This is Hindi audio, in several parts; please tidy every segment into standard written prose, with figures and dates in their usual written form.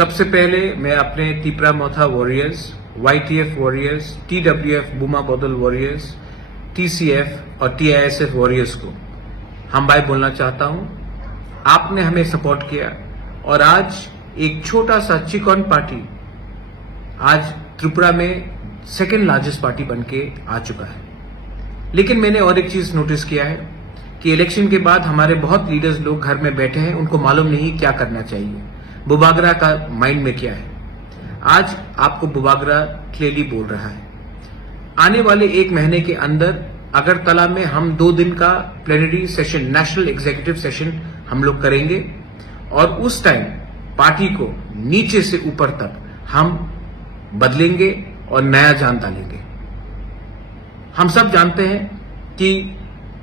सबसे पहले मैं अपने तिपरा मोथा वॉरियर्स, YTF वॉरियर्स, TWF बुमा बदल वॉरियर्स, TCF और TISF वॉरियर्स को हम भाई बोलना चाहता हूं। आपने हमें सपोर्ट किया और आज एक छोटा सा चिकन पार्टी आज त्रिपुरा में सेकेंड लार्जेस्ट पार्टी बनके आ चुका है। लेकिन मैंने और एक चीज नोटिस किया है कि इलेक्शन के बाद हमारे बहुत लीडर्स लोग घर में बैठे हैं, उनको मालूम नहीं क्या करना चाहिए, बुबागरा का माइंड में क्या है। आज आपको बुबागरा क्लियरली बोल रहा है। आने वाले एक महीने के अंदर अगरतला में हम 2 दिन का plenary session, national executive session हम लोग करेंगे और उस टाइम पार्टी को नीचे से ऊपर तक हम बदलेंगे और नया जान डालेंगे। हम सब जानते हैं कि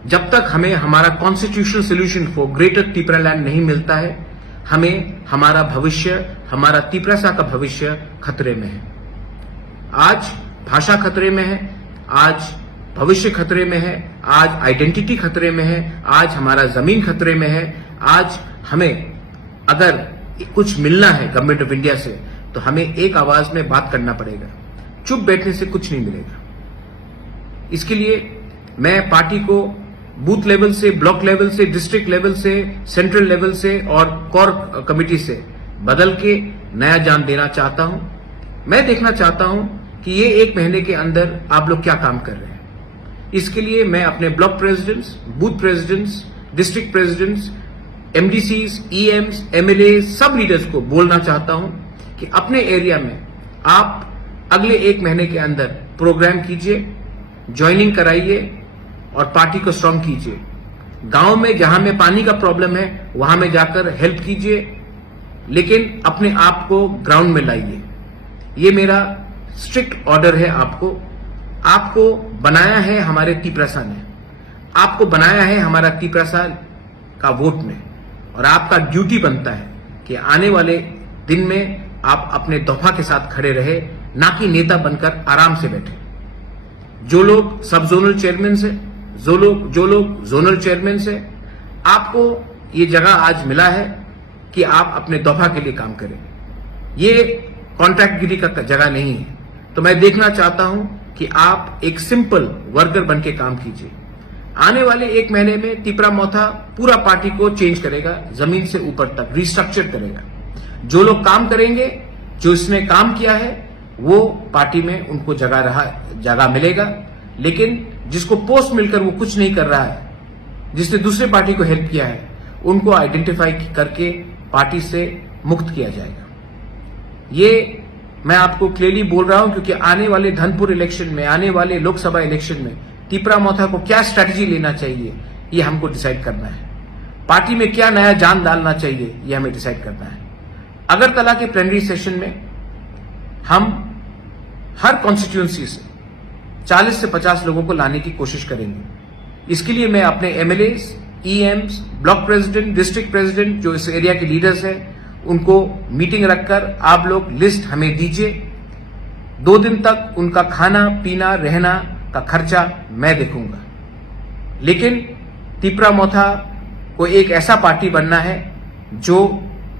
जब तक हमें हमारा constitutional solution for greater Tripura land नहीं मिलता है, हमें हमारा भविष्य, हमारा त्रिपुरा का भविष्य खतरे में है। आज भाषा खतरे में है, आज भविष्य खतरे में है, आज आइडेंटिटी खतरे में है, आज हमारा जमीन खतरे में है। आज हमें अगर कुछ मिलना है गवर्नमेंट ऑफ इंडिया से तो हमें एक आवाज में बात करना पड़ेगा। चुप बैठने से कुछ नहीं मिलेगा। इसके लिए मैं पार्टी को बूथ लेवल से, ब्लॉक लेवल से, डिस्ट्रिक्ट लेवल से, सेंट्रल लेवल से और कोर कमेटी से बदल के नया जान देना चाहता हूं। मैं देखना चाहता हूं कि ये एक महीने के अंदर आप लोग क्या काम कर रहे हैं। इसके लिए मैं अपने block presidents, booth presidents, district presidents, MDCs, EMs, MLA सब लीडर्स को बोलना चाहता हूं कि अपने एरिया में आप अगले एक महीने के अंदर प्रोग्राम कीजिए, ज्वाइनिंग कराइए और पार्टी को स्ट्रांग कीजिए। गांव में जहां में पानी का प्रॉब्लम है वहां में जाकर हेल्प कीजिए, लेकिन अपने आप को ग्राउंड में लाइए। ये मेरा स्ट्रिक्ट ऑर्डर है आपको। आपको बनाया है हमारे त्रिपुरा ने, आपको बनाया है हमारा त्रिपुरा का वोट में, और आपका ड्यूटी बनता है कि आने वाले दिन में आप अपने दफा के साथ खड़े रहे, ना कि नेता बनकर आराम से बैठे। जो लोग सब जोनल चेयरमैन से, जो लोग जोनल चेयरमैन से, आपको ये जगह आज मिला है कि आप अपने दफा के लिए काम करें। ये कॉन्ट्रैक्टगिरी का जगह नहीं है। तो मैं देखना चाहता हूं कि आप एक सिंपल वर्कर बन के काम कीजिए। आने वाले एक महीने में तिपरा मोथा पूरा पार्टी को चेंज करेगा, जमीन से ऊपर तक रिस्ट्रक्चर करेगा। जो लोग काम करेंगे, जो इसने काम किया है, वो पार्टी में उनको जगह मिलेगा। लेकिन जिसको पोस्ट मिलकर वो कुछ नहीं कर रहा है, जिसने दूसरे पार्टी को हेल्प किया है, उनको आइडेंटिफाई करके पार्टी से मुक्त किया जाएगा। ये मैं आपको क्लियरली बोल रहा हूं क्योंकि आने वाले धनपुर इलेक्शन में, आने वाले लोकसभा इलेक्शन में तिपरा मोथा को क्या स्ट्रैटेजी लेना चाहिए, ये हमको डिसाइड करना है। पार्टी में क्या नया जान डालना चाहिए, ये हमें डिसाइड करना है। अगरतला के प्लेनरी सेशन में हम हर कॉन्स्टिट्यूएंसी से 40 से 50 लोगों को लाने की कोशिश करेंगे। इसके लिए मैं अपने MLAs, EMs, block president, district president, जो इस एरिया के लीडर्स हैं, उनको मीटिंग रखकर आप लोग लिस्ट हमें दीजिए। 2 दिन तक उनका खाना पीना रहना का खर्चा मैं देखूंगा। लेकिन तिपरा मोथा को एक ऐसा पार्टी बनना है जो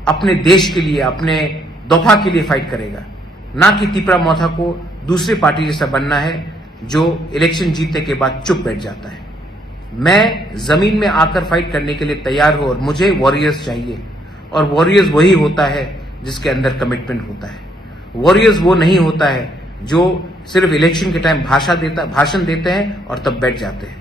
अपने देश के लिए, अपने दफा के लिए फाइट करेगा, ना कि तिपरा मोथा को दूसरी पार्टी जैसा बनना है जो इलेक्शन जीतने के बाद चुप बैठ जाता है। मैं जमीन में आकर फाइट करने के लिए तैयार हूं और मुझे वॉरियर्स चाहिए। और वॉरियर्स वही होता है जिसके अंदर कमिटमेंट होता है। वॉरियर्स वो नहीं होता है जो सिर्फ इलेक्शन के टाइम भाषण देते हैं और तब बैठ जाते हैं।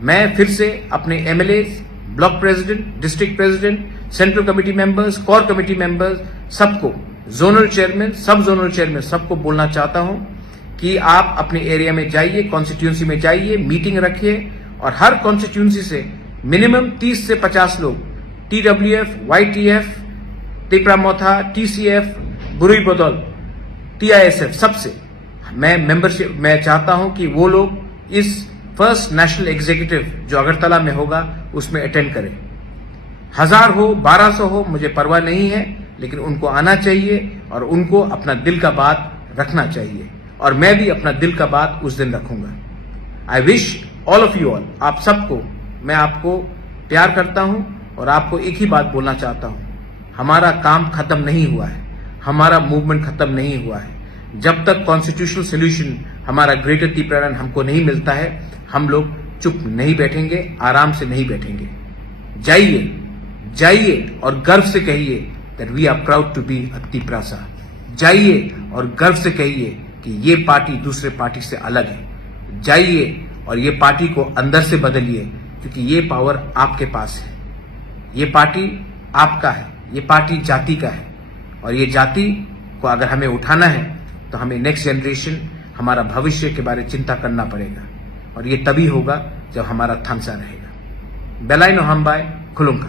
मैं फिर से अपने MLAs, block president, district president, central committee members, core committee members, सबको, जोनल चेयरमैन, सब जोनल चेयरमैन, सबको बोलना चाहता हूं कि आप अपने एरिया में जाइए, कॉन्स्टिट्यूंसी में जाइए, मीटिंग रखिए और हर कॉन्स्टिट्यूंसी से मिनिमम 30 से 50 लोग, TWF, YTF, तिपरा मोथा, TCF, बुरुई बदौल, TISF, सबसे मैं मेंबरशिप, मैं चाहता हूं कि वो लोग इस फर्स्ट नेशनल एग्जीक्यूटिव जो अगरतला में होगा उसमें अटेंड करें। 1000 हो, 1200 हो, मुझे परवाह नहीं है, लेकिन उनको आना चाहिए और उनको अपना दिल का बात रखना चाहिए। और मैं भी अपना दिल का बात उस दिन रखूंगा। I wish all of you all, आप सबको, मैं आपको प्यार करता हूं और आपको एक ही बात बोलना चाहता हूं, हमारा काम खत्म नहीं हुआ है। हमारा मूवमेंट खत्म नहीं हुआ है। जब तक कॉन्स्टिट्यूशनल सोल्यूशन हमारा ग्रेटर त्रिपुरालैंड हमको नहीं मिलता है, हम लोग चुप नहीं बैठेंगे, आराम से नहीं बैठेंगे। जाइए, जाइए और गर्व से कहिए that we are proud to be a Tiprasa. जाइए और गर्व से कहिए कि ये पार्टी दूसरे पार्टी से अलग है। जाइए और ये पार्टी को अंदर से बदलिए, क्योंकि ये पावर आपके पास है। ये पार्टी आपका है, ये पार्टी जाति का है, और ये जाति को अगर हमें उठाना है तो हमें नेक्स्ट जनरेशन, हमारा भविष्य के बारे में चिंता करना पड़ेगा, और ये तभी होगा जब हमारा थांसा रहेगा। बेलाइनो हम्बाई खुलुंका।